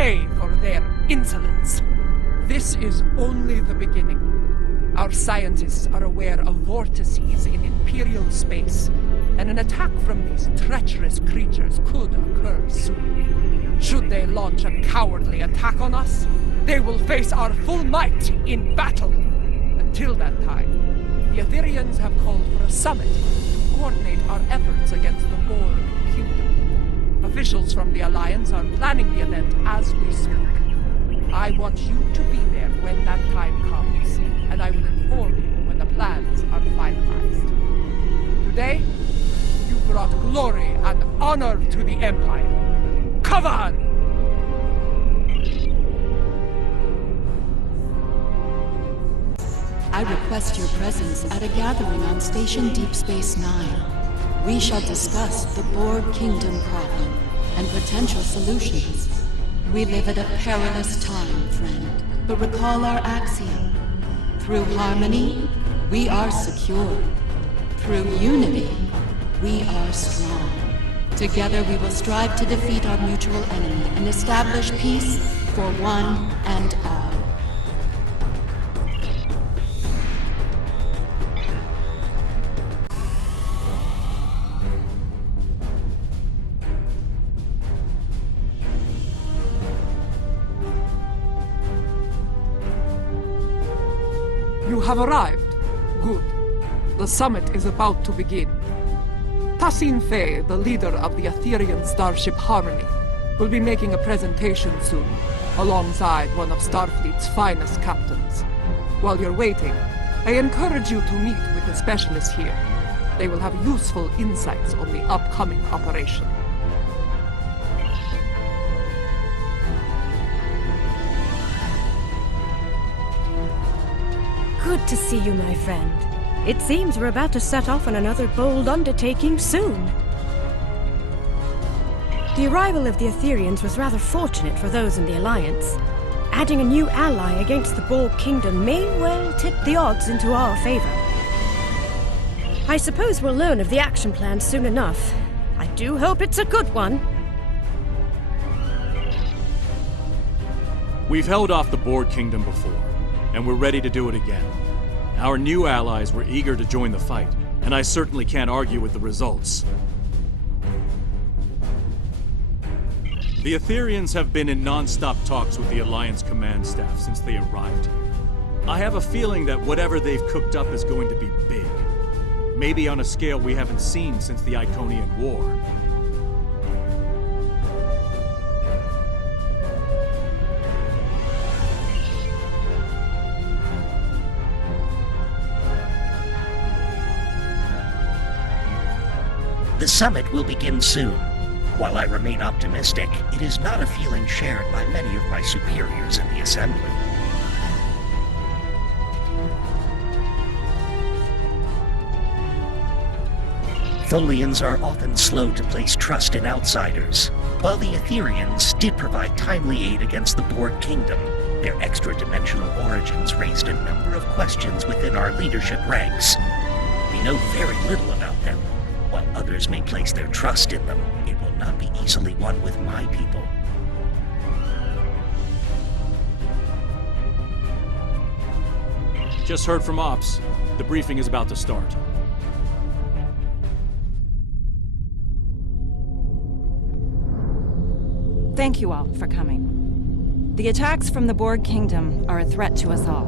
pay for their insolence. This is only the beginning. Our scientists are aware of vortices in Imperial space, and an attack from these treacherous creatures could occur soon. Should they launch a cowardly attack on us, they will face our full might in battle. Until that time, the Aetherians have called for a summit to coordinate our efforts against the Borg Kingdom. Officials from the Alliance are planning the event as we speak. I want you to be there when that time comes, and I will inform you when the plans are finalized. Today, you brought glory and honor to the Empire. Kavan! I request your presence at a gathering on Station Deep Space Nine. We shall discuss the Borg Kingdom problem and potential solutions. We live at a perilous time, friend, but recall our axiom. Through harmony, we are secure. Through unity, we are strong. Together we will strive to defeat our mutual enemy and establish peace for one and all. You have arrived. Good. The summit is about to begin. Tassin Fey, the leader of the Aetherian starship Harmony, will be making a presentation soon, alongside one of Starfleet's finest captains. While you're waiting, I encourage you to meet with the specialists here. They will have useful insights on the upcoming operation. Good to see you, my friend. It seems we're about to set off on another bold undertaking soon. The arrival of the Aetherians was rather fortunate for those in the Alliance. Adding a new ally against the Borg Kingdom may well tip the odds into our favor. I suppose we'll learn of the action plan soon enough. I do hope it's a good one. We've held off the Borg Kingdom before, and we're ready to do it again. Our new allies were eager to join the fight, and I certainly can't argue with the results. The Aetherians have been in non-stop talks with the Alliance command staff since they arrived. I have a feeling that whatever they've cooked up is going to be big. Maybe on a scale we haven't seen since the Iconian War. The summit will begin soon. While I remain optimistic, it is not a feeling shared by many of my superiors in the Assembly. Tholians are often slow to place trust in outsiders. While the Aetherians did provide timely aid against the Borg Kingdom, their extra-dimensional origins raised a number of questions within our leadership ranks. We know very little about them. While others may place their trust in them, it will not be easily won with my people. Just heard from Ops. The briefing is about to start. Thank you all for coming. The attacks from the Borg Kingdom are a threat to us all.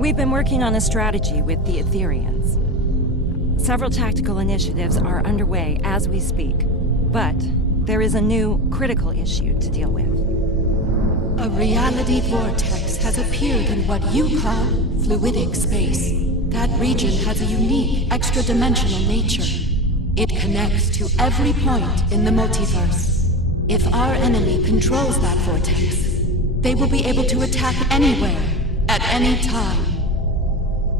We've been working on a strategy with the Aetherians. Several tactical initiatives are underway as we speak, but there is a new critical issue to deal with. A reality vortex has appeared in what you call fluidic space. That region has a unique, extra-dimensional nature. It connects to every point in the multiverse. If our enemy controls that vortex, they will be able to attack anywhere, at any time.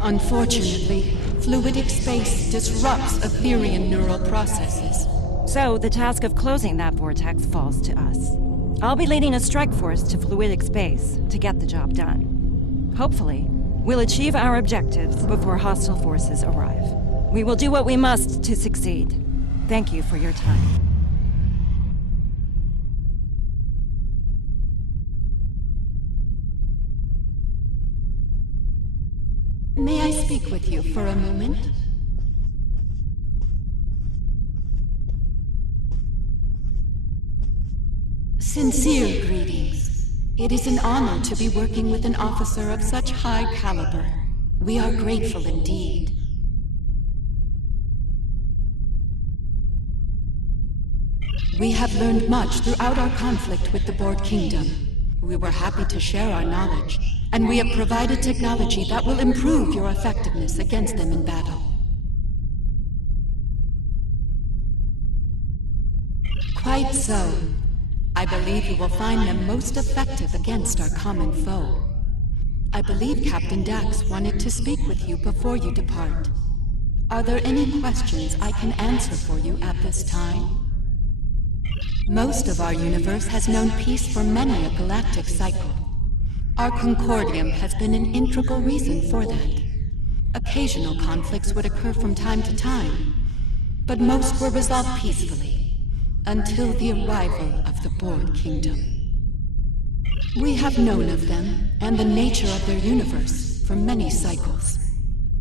Unfortunately, fluidic space disrupts Aetherian neural processes. So the task of closing that vortex falls to us. I'll be leading a strike force to fluidic space to get the job done. Hopefully, we'll achieve our objectives before hostile forces arrive. We will do what we must to succeed. Thank you for your time. speak with you for a moment? Sincere greetings. It is an honor to be working with an officer of such high caliber. We are grateful indeed. We have learned much throughout our conflict with the Borg Kingdom. We were happy to share our knowledge, and we have provided technology that will improve your effectiveness against them in battle. Quite so. I believe you will find them most effective against our common foe. I believe Captain Dax wanted to speak with you before you depart. Are there any questions I can answer for you at this time? Most of our universe has known peace for many a galactic cycle. Our Concordium has been an integral reason for that. Occasional conflicts would occur from time to time, but most were resolved peacefully, until the arrival of the Borg Kingdom. We have known of them, and the nature of their universe, for many cycles.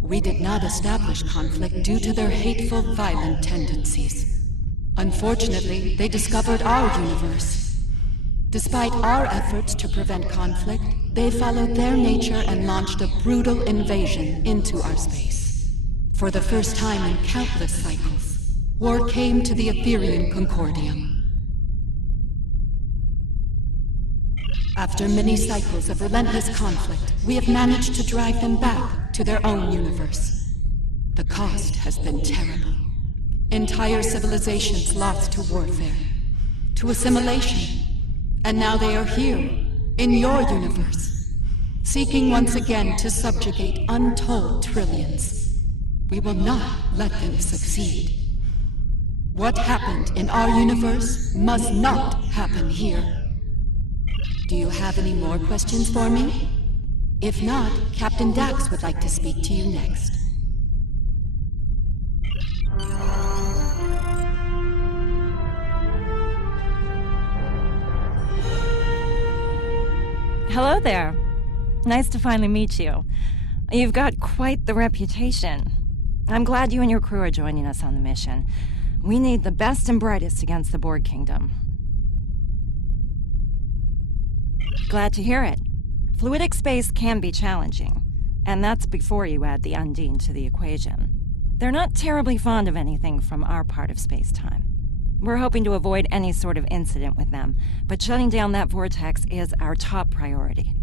We did not establish conflict due to their hateful, violent tendencies. Unfortunately, they discovered our universe. Despite our efforts to prevent conflict, they followed their nature and launched a brutal invasion into our space. For the first time in countless cycles, war came to the Etherian Concordium. After many cycles of relentless conflict, we have managed to drive them back to their own universe. The cost has been terrible. Entire civilizations lost to warfare, to assimilation, and now they are here, in your universe, seeking once again to subjugate untold trillions. We will not let them succeed. What happened in our universe must not happen here. Do you have any more questions for me? If not, Captain Dax would like to speak to you next. Hello there. Nice to finally meet you. You've got quite the reputation. I'm glad you and your crew are joining us on the mission. We need the best and brightest against the Borg Kingdom. Glad to hear it. Fluidic space can be challenging, and that's before you add the Undine to the equation. They're not terribly fond of anything from our part of space-time. We're hoping to avoid any sort of incident with them, but shutting down that vortex is our top priority.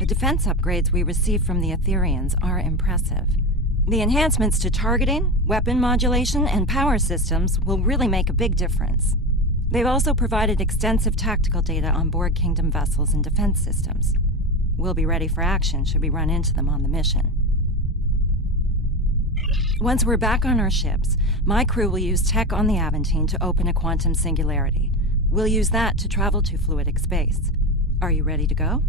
The defense upgrades we received from the Etherians are impressive. The enhancements to targeting, weapon modulation, and power systems will really make a big difference. They've also provided extensive tactical data on Borg Kingdom vessels and defense systems. We'll be ready for action should we run into them on the mission. Once we're back on our ships, my crew will use tech on the Aventine to open a quantum singularity. We'll use that to travel to fluidic space. Are you ready to go?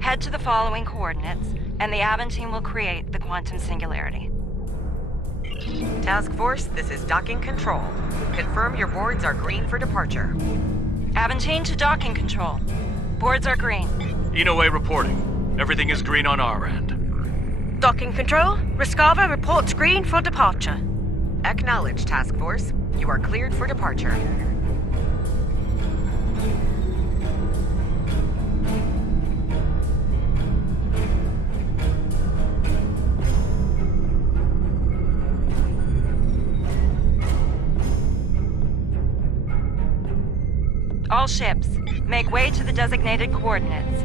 Head to the following coordinates, and the Aventine will create the quantum singularity. Task Force, this is docking control. Confirm your boards are green for departure. Aventine to docking control. Boards are green. Inoue reporting. Everything is green on our end. Docking control, Rescava reports green for departure. Acknowledged, Task Force. You are cleared for departure. All ships, make way to the designated coordinates.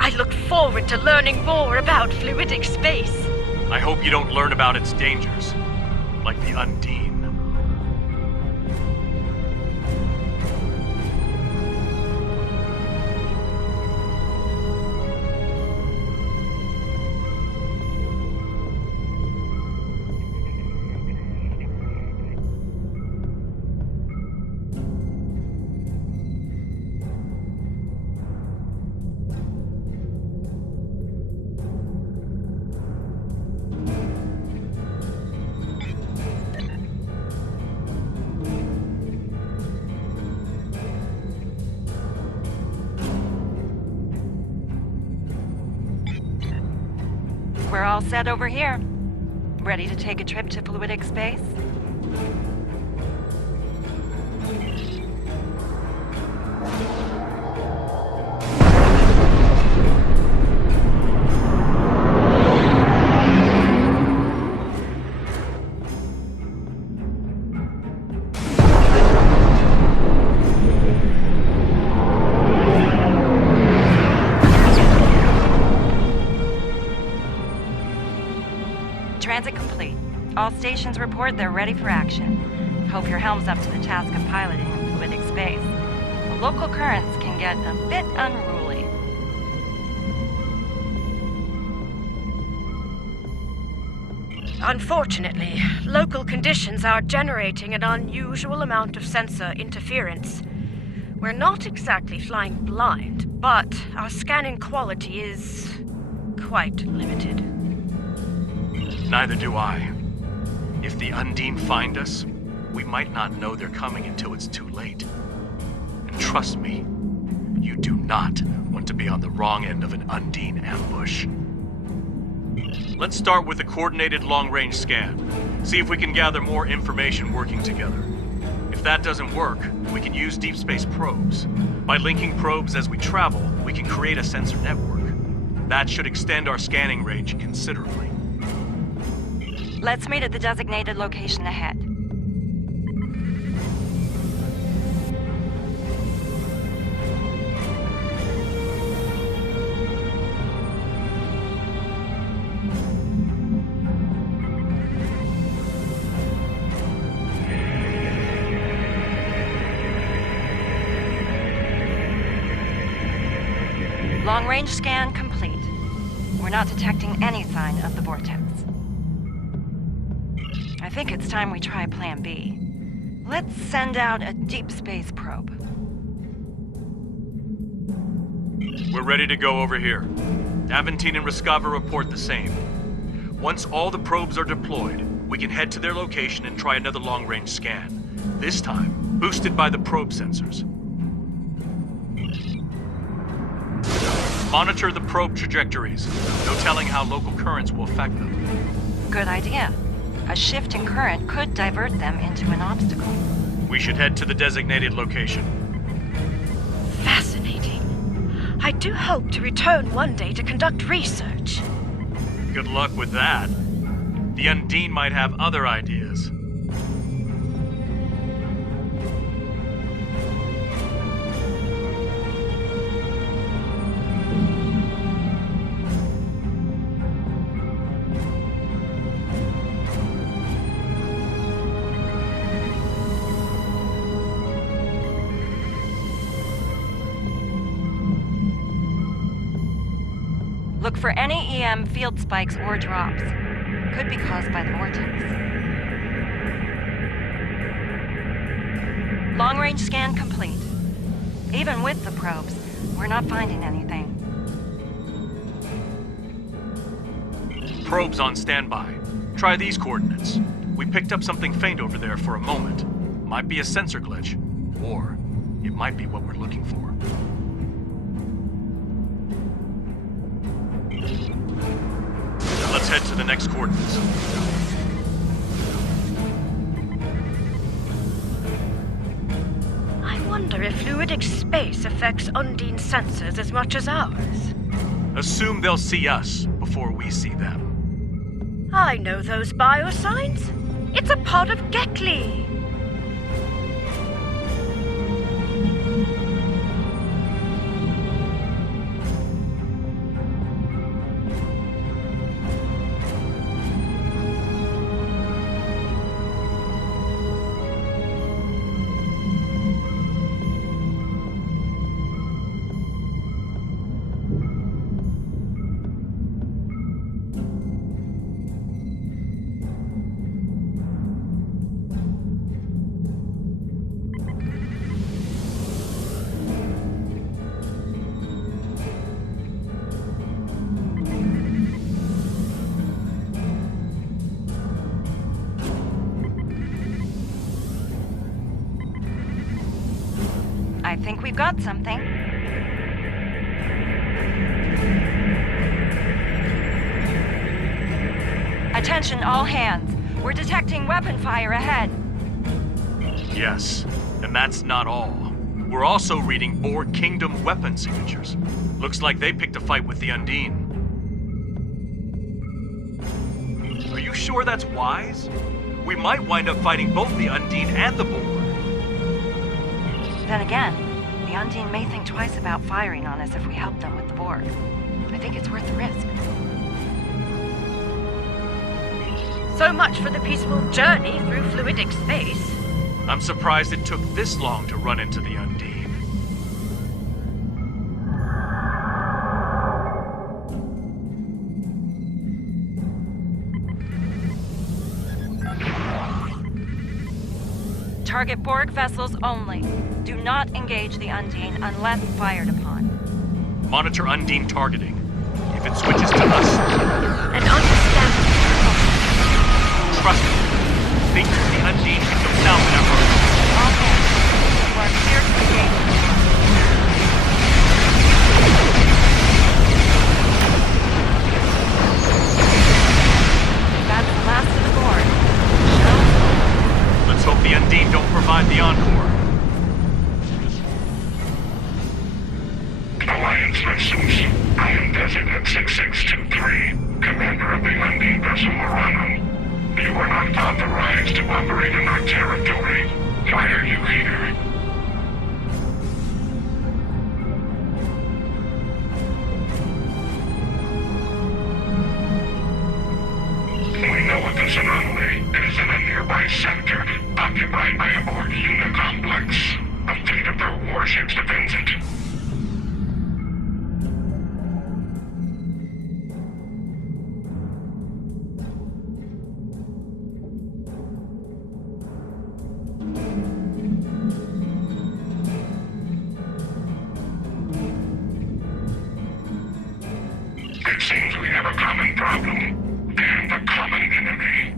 I look forward to learning more about fluidic space. I hope you don't learn about its dangers, like the Undine. We're all set over here. Ready to take a trip to fluidic space? Transit complete. All stations report they're ready for action. Hope your helm's up to the task of piloting in fluidic space. The local currents can get a bit unruly. Unfortunately, local conditions are generating an unusual amount of sensor interference. We're not exactly flying blind, but our scanning quality is quite limited. Neither do I. If the Undine find us, we might not know they're coming until it's too late. And trust me, you do not want to be on the wrong end of an Undine ambush. Let's start with a coordinated long-range scan. See if we can gather more information working together. If that doesn't work, we can use deep space probes. By linking probes as we travel, we can create a sensor network. That should extend our scanning range considerably. Let's meet at the designated location ahead. Long-range scan complete. We're not detecting any sign of the vortex. I think it's time we try Plan B. Let's send out a deep space probe. We're ready to go over here. Aventine and Rescava report the same. Once all the probes are deployed, we can head to their location and try another long-range scan. This time, boosted by the probe sensors. Monitor the probe trajectories. No telling how local currents will affect them. Good idea. A shift in current could divert them into an obstacle. We should head to the designated location. Fascinating. I do hope to return one day to conduct research. Good luck with that. The Undine might have other ideas. Look for any EM field spikes or drops. Could be caused by the vortex. Long-range scan complete. Even with the probes, we're not finding anything. Probes on standby. Try these coordinates. We picked up something faint over there for a moment. Might be a sensor glitch, or it might be what we're looking for. Let's head to the next coordinates. I wonder if fluidic space affects Undine sensors as much as ours. Assume they'll see us before we see them. I know those biosigns. It's a pod of Gekli. I think we've got something. Attention all hands. We're detecting weapon fire ahead. Yes, and that's not all. We're also reading Borg Kingdom weapon signatures. Looks like they picked a fight with the Undine. Are you sure that's wise? We might wind up fighting both the Undine and the Borg. Then again, the Undine may think twice about firing on us if we help them with the Borg. I think it's worth the risk. So much for the peaceful journey through fluidic space. I'm surprised it took this long to run into the Undine. Target Borg vessels only. Do not engage the Undine unless fired upon. Monitor Undine targeting. If it switches to us... And understand. Trust me. Think the Undine can go south in our road. All hands. You are clear to engage. That's the last of the Borg. No? Let's hope the Undine don't provide the encore. Alliance vessels. I am Designate 6623, Commander of the Undine vessel Morano. You are not authorized to operate in our territory. Why are you here? We know of this anomaly. It is in a nearby sector, occupied by a Borg unit complex. A fleet of their warships defends it. It seems we have a common problem, and a common enemy.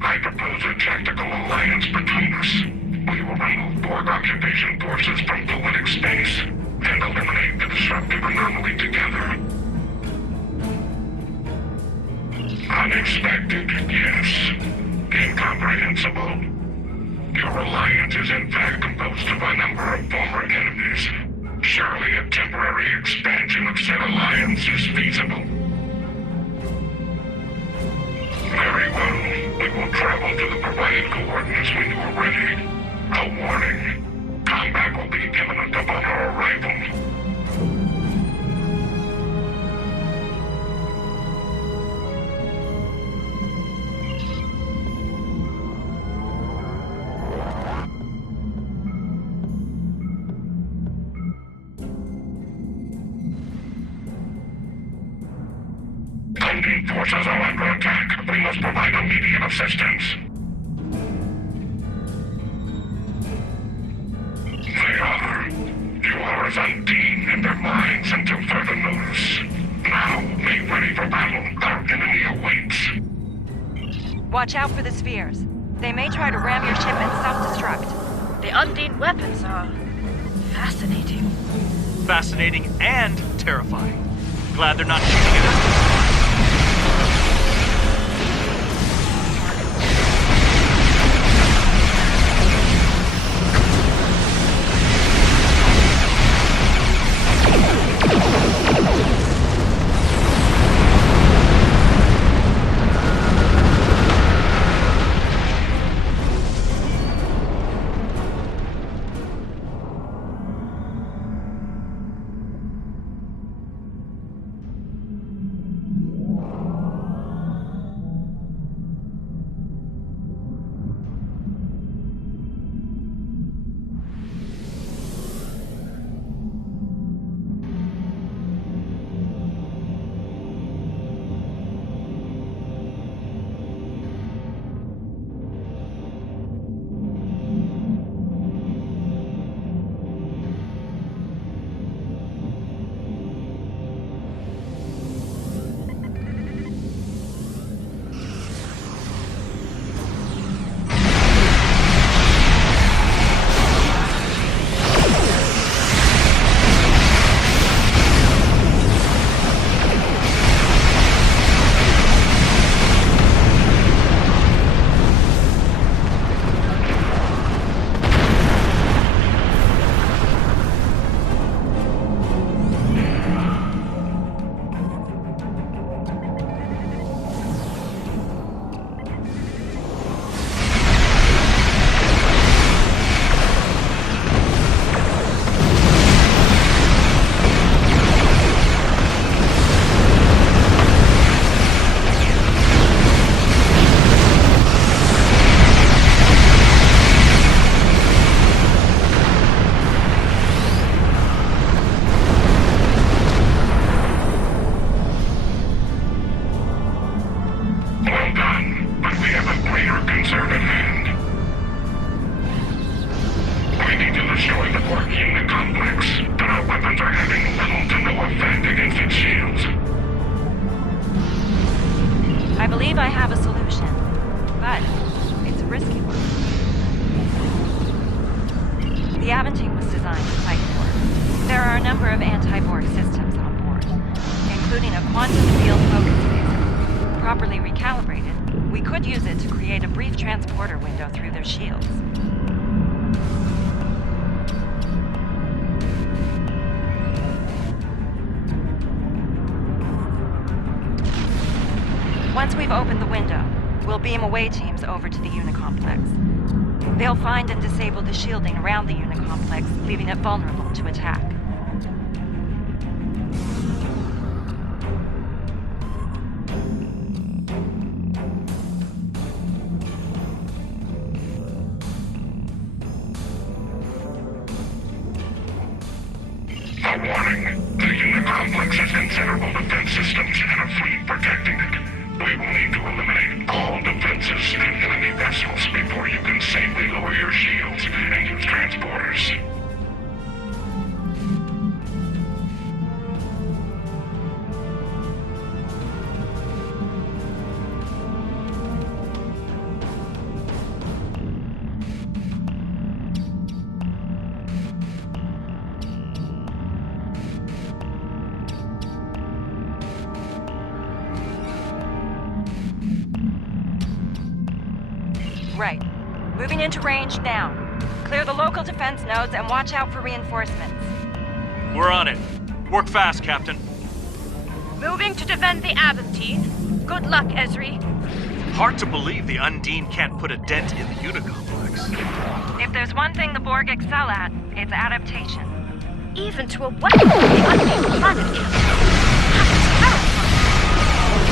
I propose a tactical alliance between us. We will remove Borg occupation forces from fluidic space, and eliminate the disruptive anomaly together. Unexpected, yes. Incomprehensible. Your alliance is in fact composed of a number of former enemies. Surely a temporary expansion of said alliance is feasible. Very well. We will travel to the provided coordinates when you are ready. A warning. Combat will be imminent upon our arrival. Undine forces are under attack. We must provide immediate assistance. They are. You are as Undine in their minds until further notice. Now, be ready for battle. Our enemy awaits. Watch out for the spheres. They may try to ram your ship and self-destruct. The Undine weapons are fascinating. Fascinating and terrifying. Glad they're not shooting at us. number of anti-Borg systems on board, including a quantum field focus laser. Properly recalibrated, we could use it to create a brief transporter window through their shields. Once we've opened the window, we'll beam away teams over to the Unicomplex. They'll find and disable the shielding around the Unicomplex, leaving it vulnerable to attack. A warning. The Unicomplex has considerable defense systems and a fleet protecting it. We will need to eliminate all defenses and enemy vessels before you can safely lower your shields and use transporters. Right. Moving into range now. Clear the local defense nodes and watch out for reinforcements. We're on it. Work fast, Captain. Moving to defend the Aventine. Good luck, Ezri. Hard to believe the Undine can't put a dent in the Unicomplex. If there's one thing the Borg excel at, it's adaptation. Even to a weapon from the unknown planet killer. That's terrifying.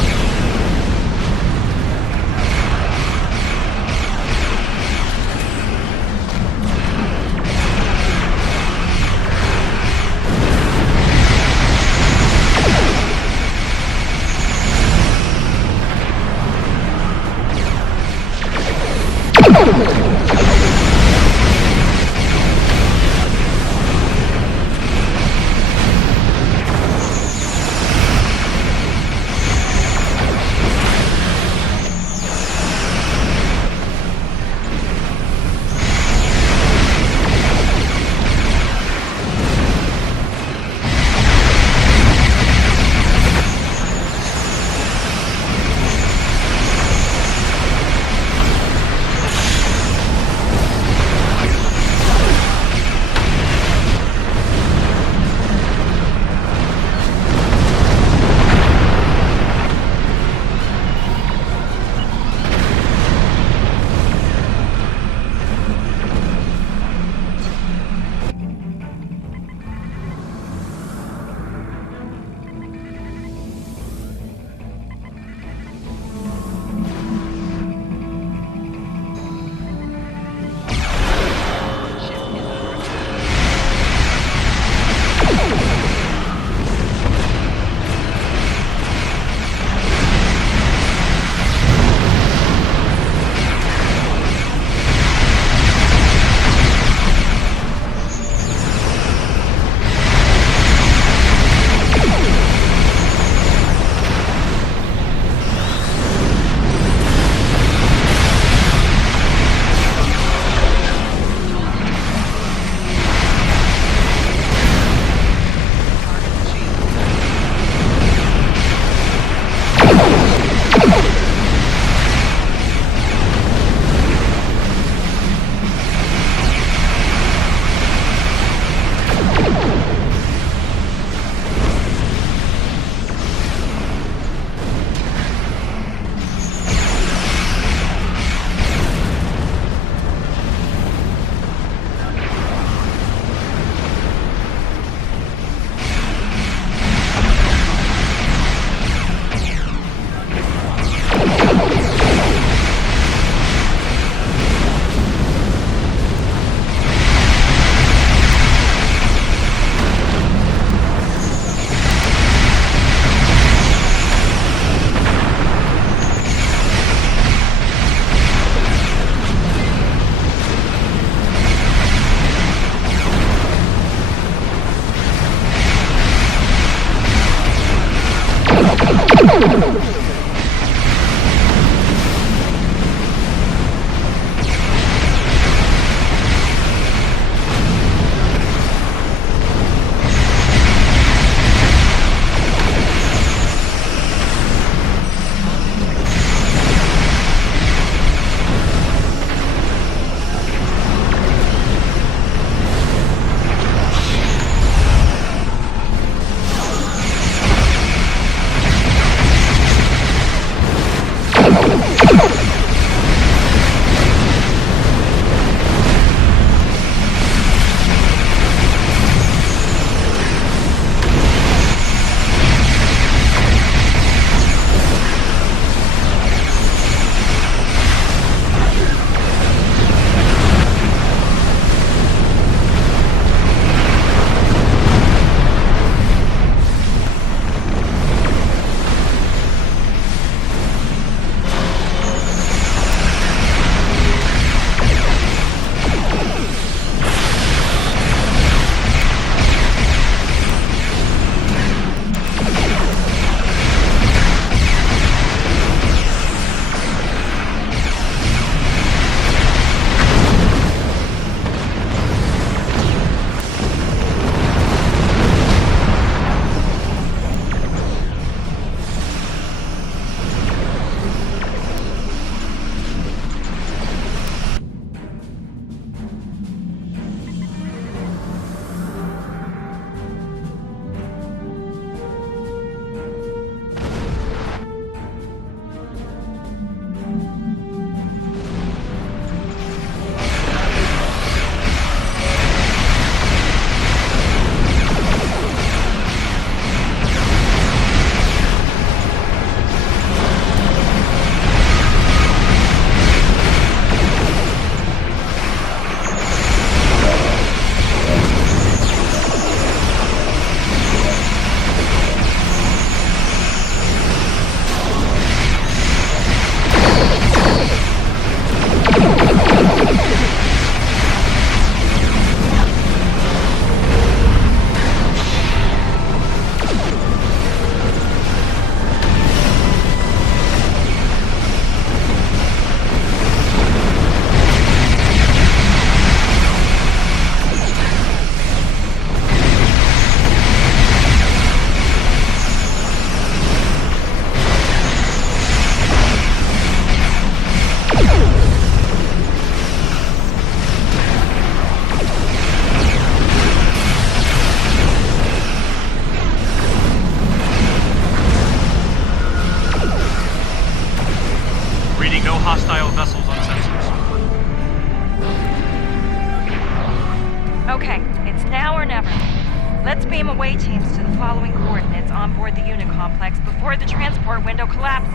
teams to the following coordinates on board the unit complex before the transport window collapses.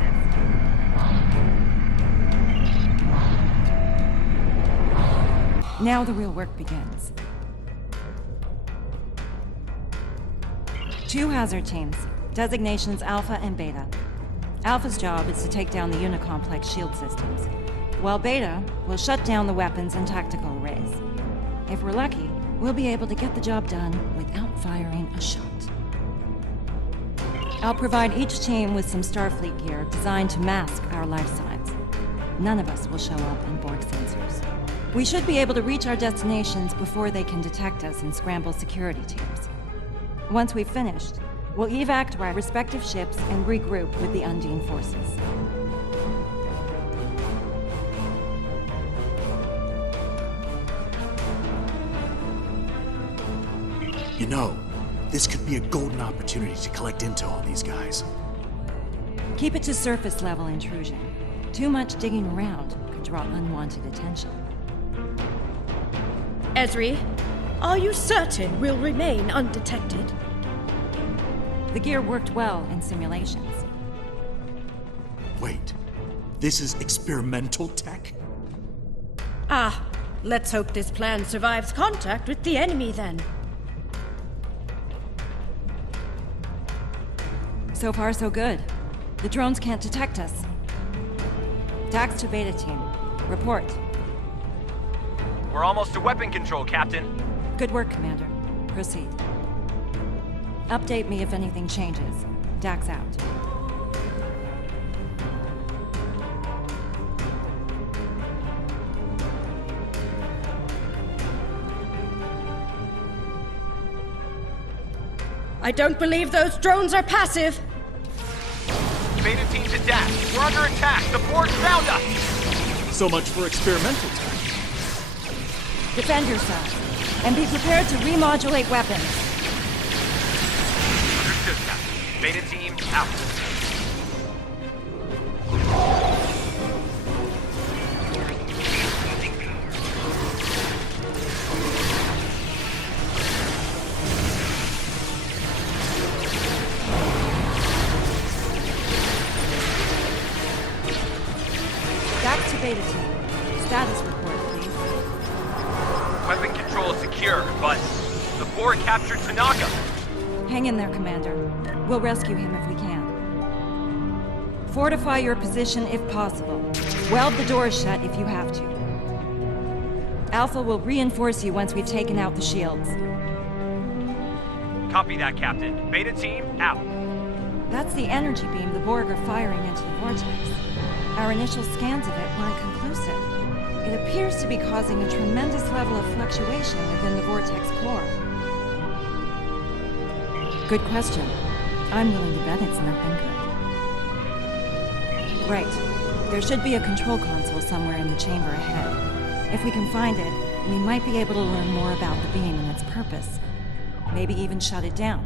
Now the real work begins. 2 hazard teams, designations Alpha and Beta. Alpha's job is to take down the unit complex shield systems, while Beta will shut down the weapons and tactical arrays. If we're lucky, we'll be able to get the job done without firing a shot. I'll provide each team with some Starfleet gear designed to mask our life signs. None of us will show up on Borg sensors. We should be able to reach our destinations before they can detect us and scramble security teams. Once we've finished, we'll evac to our respective ships and regroup with the Undine forces. You know, this could be a golden opportunity to collect intel on these guys. Keep it to surface level intrusion. Too much digging around could draw unwanted attention. Ezri, are you certain we'll remain undetected? The gear worked well in simulations. Wait, this is experimental tech? Ah, let's hope this plan survives contact with the enemy then. So far, so good. The drones can't detect us. Dax to Beta Team. Report. We're almost to weapon control, Captain. Good work, Commander. Proceed. Update me if anything changes. Dax out. I don't believe those drones are passive. Beta team to Dax. We're under attack. The Borg found us. So much for experimental tech. Defend yourself, and be prepared to remodulate weapons. Understood, Captain. Beta team out. Dax to Beta Team. Status report, please. Weapon control is secure, but the Borg captured Tanaka. Hang in there, Commander. We'll rescue him if we can. Fortify your position if possible. Weld the doors shut if you have to. Alpha will reinforce you once we've taken out the shields. Copy that, Captain. Beta team out. That's the energy beam the Borg are firing into the vortex. Our initial scans of it weren't conclusive. It appears to be causing a tremendous level of fluctuation within the vortex core. Good question. I'm willing to bet it's nothing good. Right. There should be a control console somewhere in the chamber ahead. If we can find it, we might be able to learn more about the beam and its purpose. Maybe even shut it down.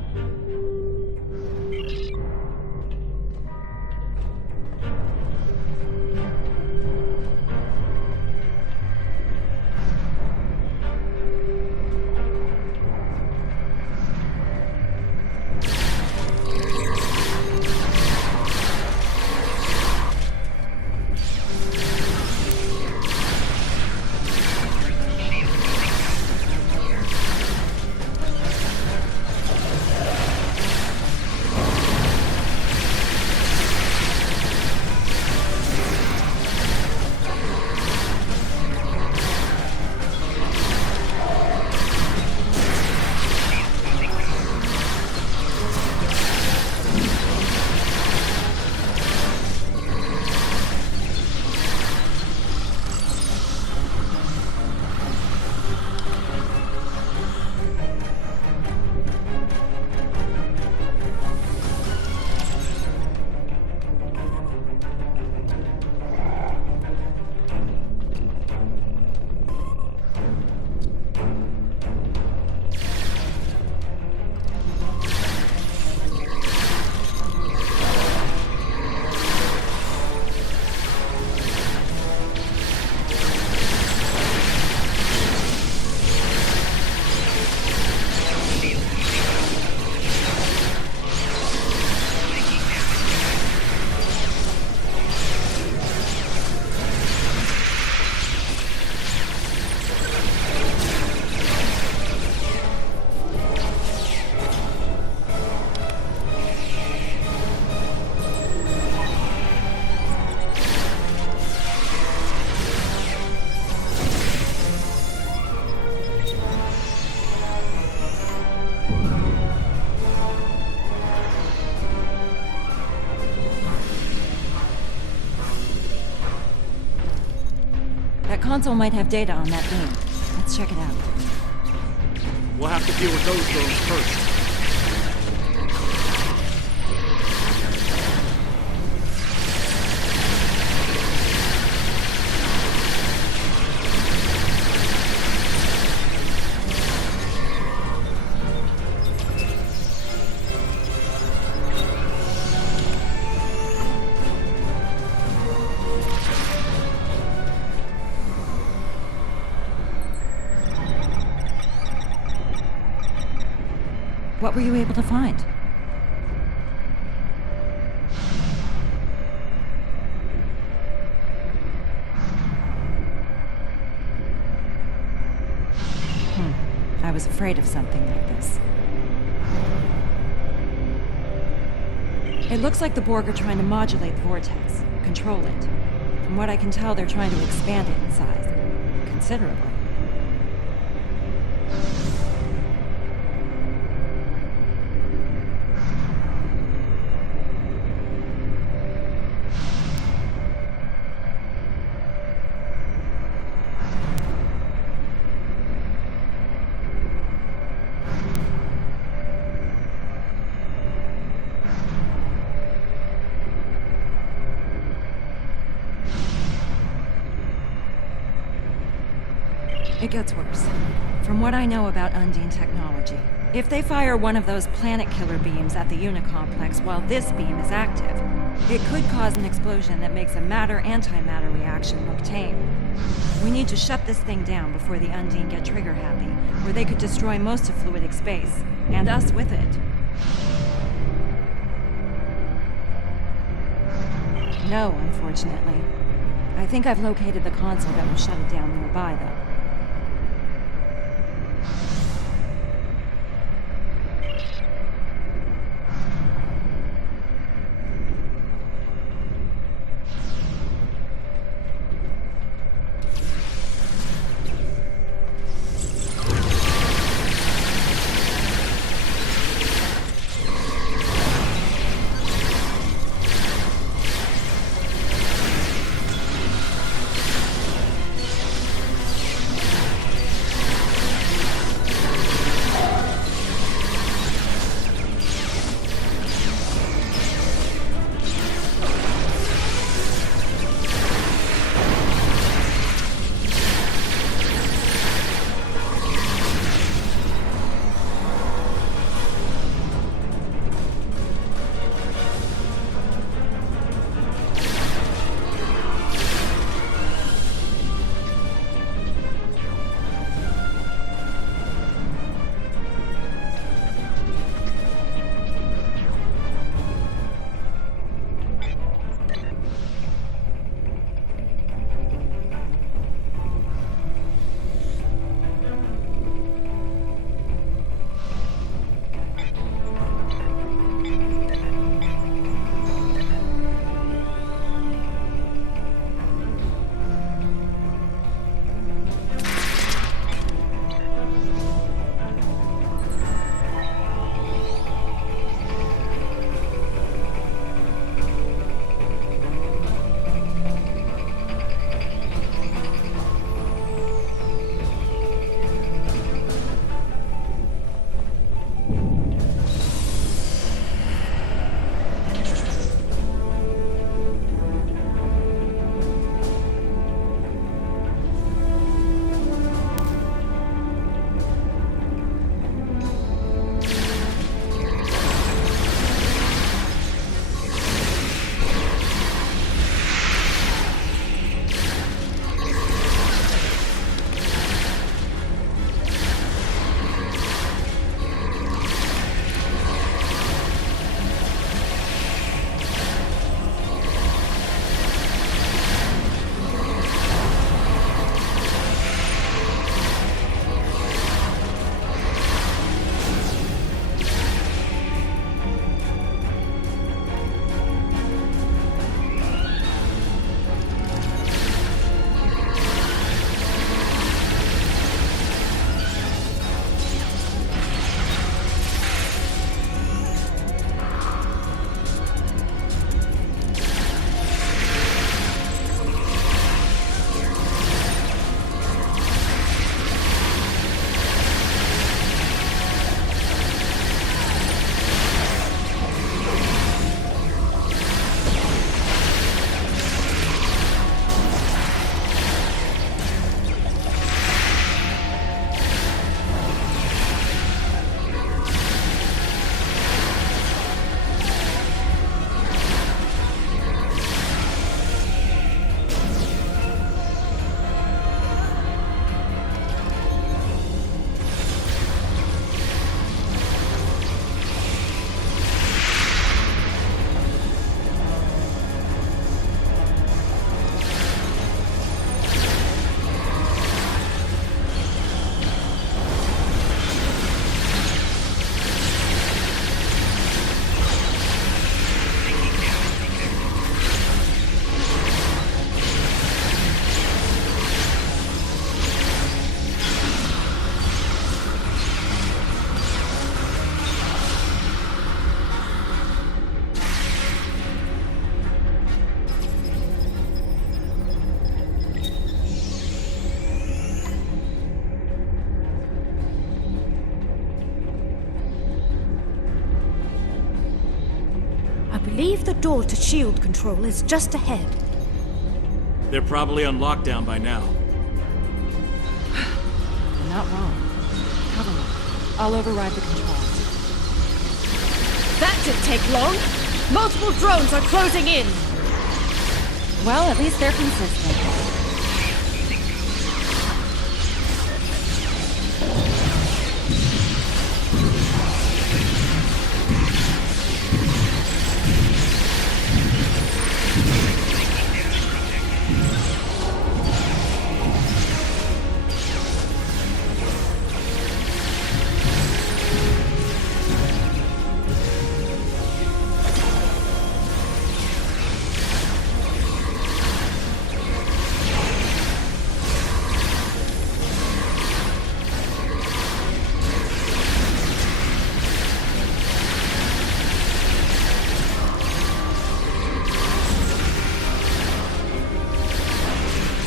That console might have data on that beam. Let's check it out. We'll have to deal with those drones first. What were you able to find? I was afraid of something like this. It looks like the Borg are trying to modulate the vortex, control it. From what I can tell, they're trying to expand it in size, considerably. It gets worse. From what I know about Undine technology, if they fire one of those planet-killer beams at the Unicomplex while this beam is active, it could cause an explosion that makes a matter-antimatter reaction look tame. We need to shut this thing down before the Undine get trigger-happy, or they could destroy most of fluidic space, and us with it. No, unfortunately. I think I've located the console that will shut it down nearby, though. believe the door to shield control is just ahead. They're probably on lockdown by now. You're not wrong. Cover me. I'll override the controls. That didn't take long. Multiple drones are closing in. Well, at least they're consistent.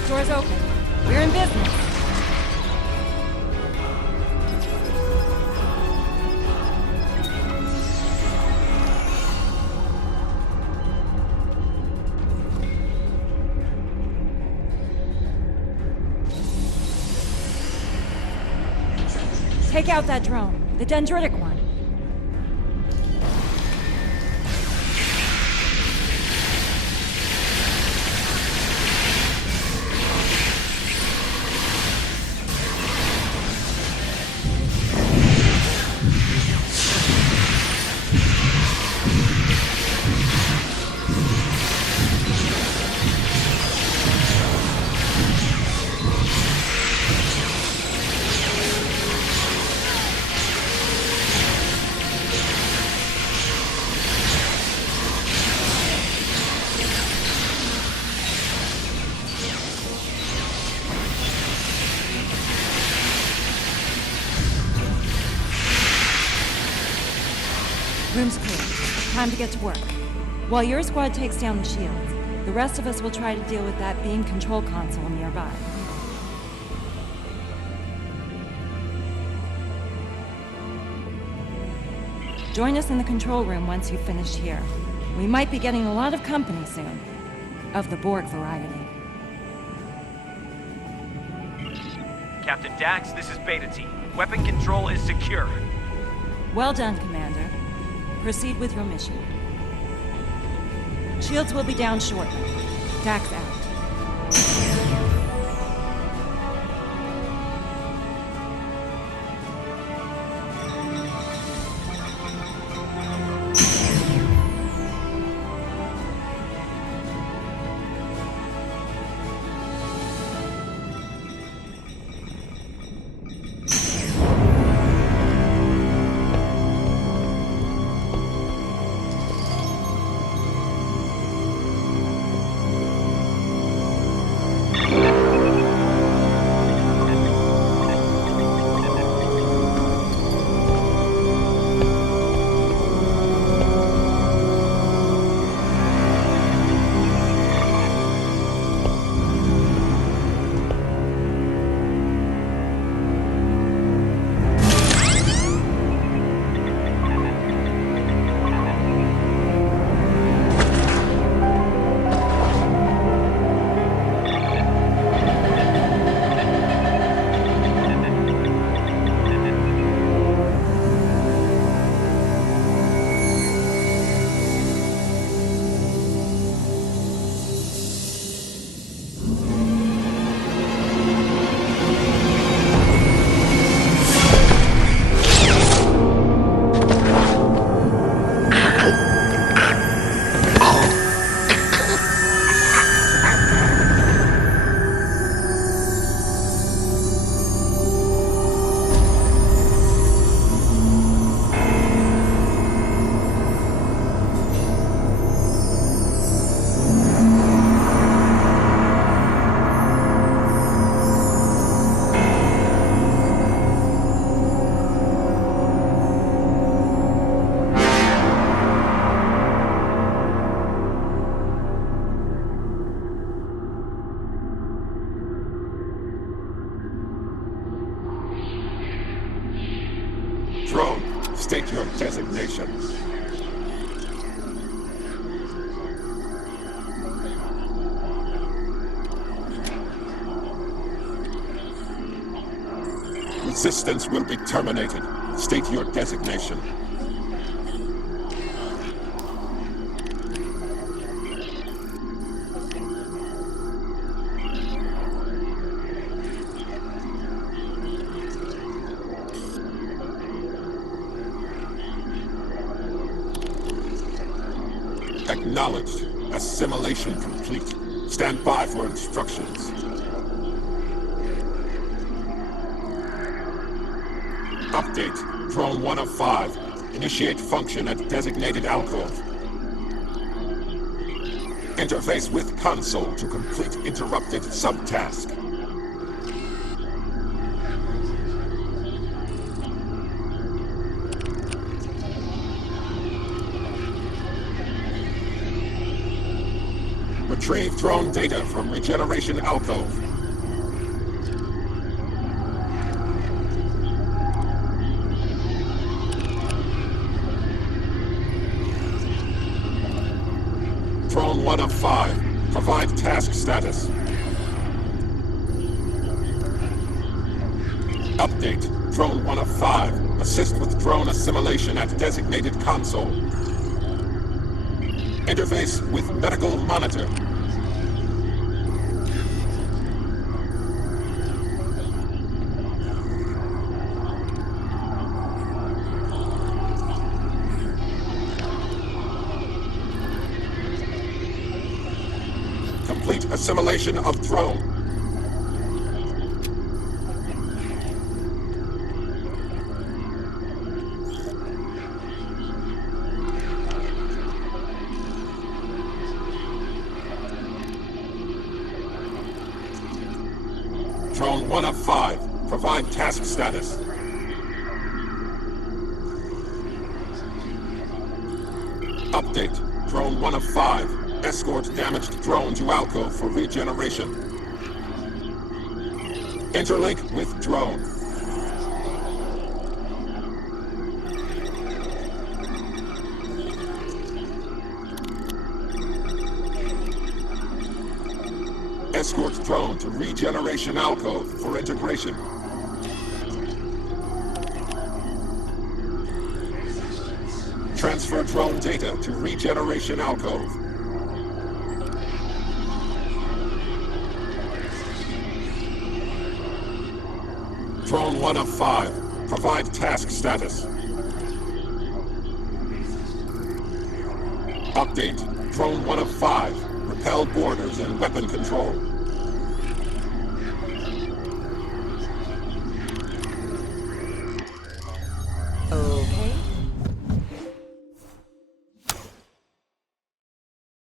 Doors open. We're in business. Take out that drone, the dendritic one. Room's clear. Time to get to work. While your squad takes down the shields, the rest of us will try to deal with that beam control console nearby. Join us in the control room once you've finished here. We might be getting a lot of company soon. Of the Borg variety. Captain Dax, this is Beta Team. Weapon control is secure. Well done, Commander. Proceed with your mission. Shields will be down shortly. Dax out. Drone, state your designation. Assistance will be terminated. State your designation. Acknowledged. Assimilation complete. Stand by for instructions. Update. Drone 1 of 5. Initiate function at designated alcove. Interface with console to complete interrupted subtask. Retrieve drone data from regeneration alcove. Drone 1 of 5. Provide task status. Update. Drone 1 of 5. Assist with drone assimilation at designated console. Interface with medical monitor. Complete assimilation of drone. Drone 1 of 5. Provide task status. Update. Drone 1 of 5. Escort damaged drone to alcove for regeneration. Interlink with drone. Escort drone to regeneration alcove for integration. Transfer drone data to regeneration alcove. Drone 1 of 5. Provide task status. Update. Drone 1 of 5. Repel boarders and weapon control.